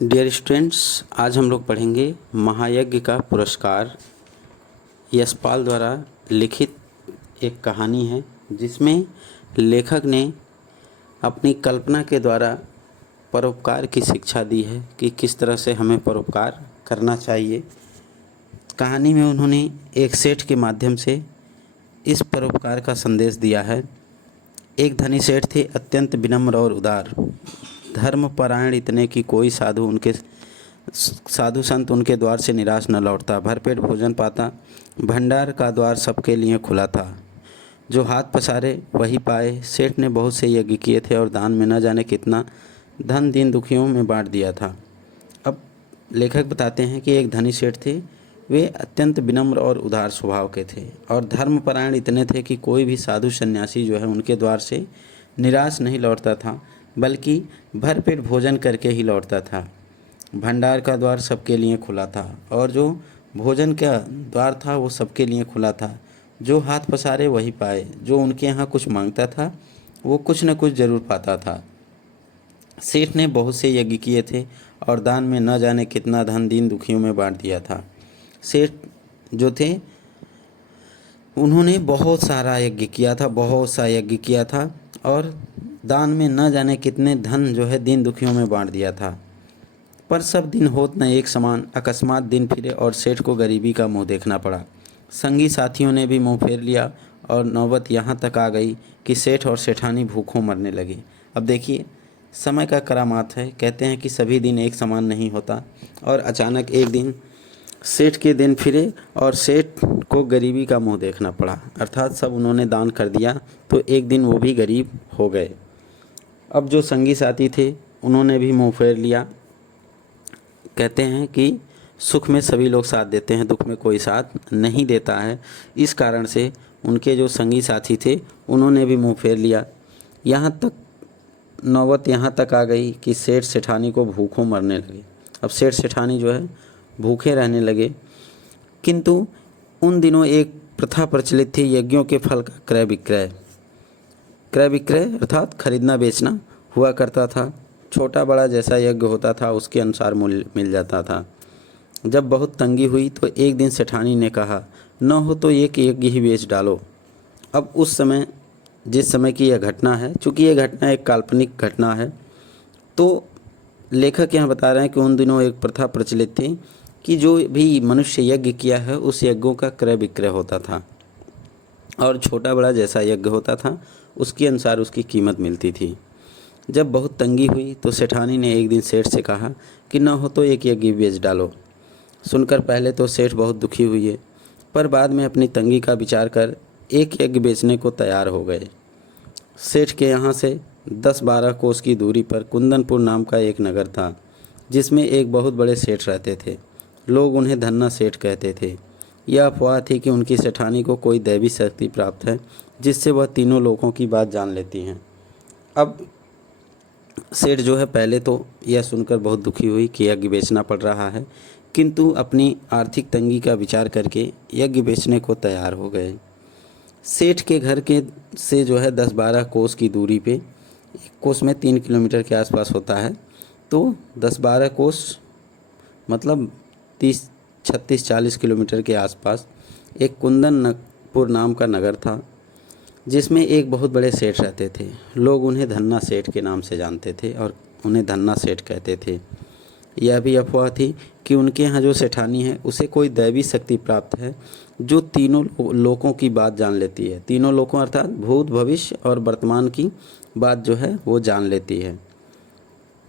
Dear students, आज हम लोग पढ़ेंगे महायज्ञ का पुरस्कार। यशपाल द्वारा लिखित एक कहानी है जिसमें लेखक ने अपनी कल्पना के द्वारा परोपकार की शिक्षा दी है कि किस तरह से हमें परोपकार करना चाहिए। कहानी में उन्होंने एक सेठ के माध्यम से इस परोपकार का संदेश दिया है। एक धनी सेठ थे, अत्यंत विनम्र और उदार, धर्मपरायण इतने कि कोई साधु संत उनके द्वार से निराश न लौटता। भरपेट भोजन पाता, भंडार का द्वार सबके लिए खुला था। जो हाथ पसारे वही पाए। सेठ ने बहुत से यज्ञ किए थे और दान में न जाने कितना धन दीन दुखियों में बांट दिया था। अब लेखक बताते हैं कि एक धनी सेठ थे। वे अत्यंत विनम्र और उदार स्वभाव के थे और धर्मपरायण इतने थे कि कोई भी साधु सन्यासी जो है उनके द्वार से निराश नहीं लौटता था, बल्कि भरपेट भोजन करके ही लौटता था। भंडार का द्वार सबके लिए खुला था और जो भोजन का द्वार था वो सबके लिए खुला था। जो हाथ पसारे वही पाए। जो उनके यहाँ कुछ मांगता था वो कुछ न कुछ जरूर पाता था। सेठ ने बहुत से यज्ञ किए थे और दान में न जाने कितना धन दीन दुखियों में बांट दिया था। सेठ जो थे उन्होंने बहुत सारा यज्ञ किया था, बहुत सा यज्ञ किया था और दान में न जाने कितने धन जो है दीन दुखियों में बांट दिया था। पर सब दिन होत न एक समान। अकस्मात दिन फिरे और सेठ को गरीबी का मुंह देखना पड़ा। संगी साथियों ने भी मुंह फेर लिया और नौबत यहाँ तक आ गई कि सेठ और सेठानी भूखों मरने लगे। अब देखिए, समय का करामात है। कहते हैं कि सभी दिन एक समान नहीं होता और अचानक एक दिन सेठ के दिन फिरे और सेठ को गरीबी का मुंह देखना पड़ा। अर्थात सब उन्होंने दान कर दिया तो एक दिन वो भी गरीब हो गए। अब जो संगी साथी थे उन्होंने भी मुंह फेर लिया। कहते हैं कि सुख में सभी लोग साथ देते हैं, दुख में कोई साथ नहीं देता है। इस कारण से उनके जो संगी साथी थे उन्होंने भी मुंह फेर लिया। यहाँ तक नौबत यहाँ तक आ गई कि सेठ सेठानी को भूखों मरने लगे। अब सेठ सेठानी जो है भूखे रहने लगे। किंतु उन दिनों एक प्रथा प्रचलित थी, यज्ञों के फल का क्रय विक्रय। क्रय विक्रय अर्थात खरीदना बेचना हुआ करता था। छोटा बड़ा जैसा यज्ञ होता था उसके अनुसार मूल्य मिल जाता था। जब बहुत तंगी हुई तो एक दिन सेठानी ने कहा, न हो तो एक यज्ञ ही बेच डालो। अब उस समय, जिस समय की यह घटना है, चूँकि यह घटना एक काल्पनिक घटना है, तो लेखक यहाँ बता रहे हैं कि उन दिनों एक प्रथा प्रचलित थी कि जो भी मनुष्य यज्ञ किया है उस यज्ञों का क्रय विक्रय होता था और छोटा बड़ा जैसा यज्ञ होता था उसके अनुसार उसकी कीमत मिलती थी। जब बहुत तंगी हुई तो सेठानी ने एक दिन सेठ से कहा कि न हो तो एक यज्ञ बेच डालो। सुनकर पहले तो सेठ बहुत दुखी हुए, पर बाद में अपनी तंगी का विचार कर एक यज्ञ बेचने को तैयार हो गए। सेठ के यहाँ से 10-12 कोस की दूरी पर कुंदनपुर नाम का एक नगर था, जिसमें एक बहुत बड़े सेठ रहते थे। लोग उन्हें धन्ना सेठ कहते थे। यह अफवाह थी कि उनकी सेठानी को कोई दैवी शक्ति प्राप्त है जिससे वह तीनों लोगों की बात जान लेती हैं। अब सेठ जो है पहले तो यह सुनकर बहुत दुखी हुई कि यज्ञ बेचना पड़ रहा है, किंतु अपनी आर्थिक तंगी का विचार करके यज्ञ बेचने को तैयार हो गए। सेठ के घर के से जो है 10-12 कोस की दूरी पे, एक कोस में 3 किलोमीटर के आसपास होता है, तो 10-12 कोस मतलब 30-36-40 किलोमीटर के आसपास एक कुंदनपुर नाम का नगर था, जिसमें एक बहुत बड़े सेठ रहते थे। लोग उन्हें धन्ना सेठ के नाम से जानते थे और उन्हें धन्ना सेठ कहते थे। यह भी अफवाह थी कि उनके यहाँ जो सेठानी है उसे कोई दैवी शक्ति प्राप्त है जो तीनों लोगों की बात जान लेती है। तीनों लोगों अर्थात भूत भविष्य और वर्तमान की बात जो है वो जान लेती है।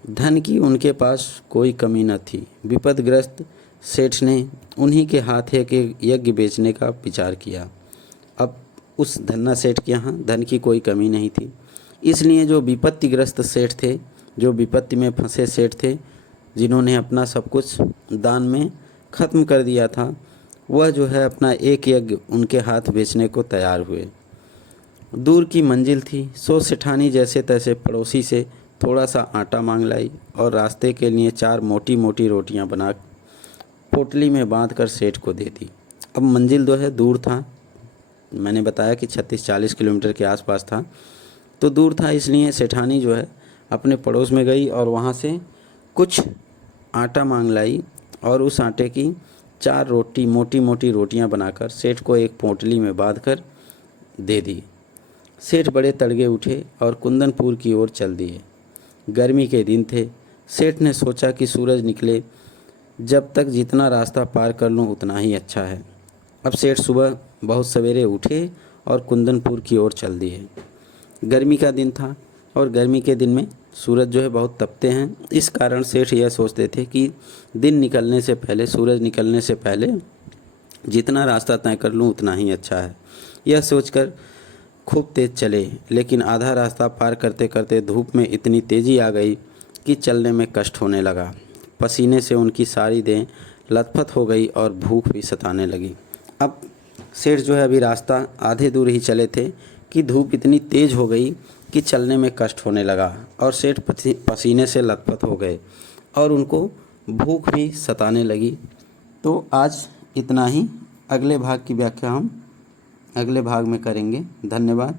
धन की उनके पास कोई कमी न थी। विपदग्रस्त सेठ ने उन्हीं के हाथ एक यज्ञ बेचने का विचार किया। अब उस धन्ना सेठ के यहाँ धन की कोई कमी नहीं थी, इसलिए जो विपत्तिग्रस्त सेठ थे, जो विपत्ति में फंसे सेठ थे, जिन्होंने अपना सब कुछ दान में ख़त्म कर दिया था, वह जो है अपना एक यज्ञ उनके हाथ बेचने को तैयार हुए। दूर की मंजिल थी, सो सेठानी जैसे तैसे पड़ोसी से थोड़ा सा आटा मांग लाई और रास्ते के लिए 4 मोटी मोटी रोटियां बना पोटली में बांध कर सेठ को दे दी। अब मंजिल जो है दूर था, मैंने बताया कि 36-40 किलोमीटर के आसपास था, तो दूर था, इसलिए सेठानी जो है अपने पड़ोस में गई और वहाँ से कुछ आटा मांग लाई और उस आटे की 4 रोटी मोटी मोटी रोटियां बनाकर सेठ को एक पोटली में बांधकर दे दी। सेठ बड़े तड़गे उठे और कुंदनपुर की ओर चल दिए। गर्मी के दिन थे। सेठ ने सोचा कि सूरज निकले जब तक जितना रास्ता पार कर लूँ उतना ही अच्छा है। अब सेठ सुबह बहुत सवेरे उठे और कुंदनपुर की ओर चल दिए। गर्मी का दिन था और गर्मी के दिन में सूरज जो है बहुत तपते हैं। इस कारण सेठ यह सोचते थे कि दिन निकलने से पहले, सूरज निकलने से पहले जितना रास्ता तय कर लूँ उतना ही अच्छा है। यह सोचकर खूब तेज़ चले, लेकिन आधा रास्ता पार करते करते धूप में इतनी तेज़ी आ गई कि चलने में कष्ट होने लगा। पसीने से उनकी सारी देह लथपथ हो गई और भूख भी सताने लगी। अब सेठ जो है अभी रास्ता आधे दूर ही चले थे कि धूप इतनी तेज़ हो गई कि चलने में कष्ट होने लगा और सेठ पसीने से लथपथ हो गए और उनको भूख भी सताने लगी। तो आज इतना ही। अगले भाग की व्याख्या हम अगले भाग में करेंगे। धन्यवाद।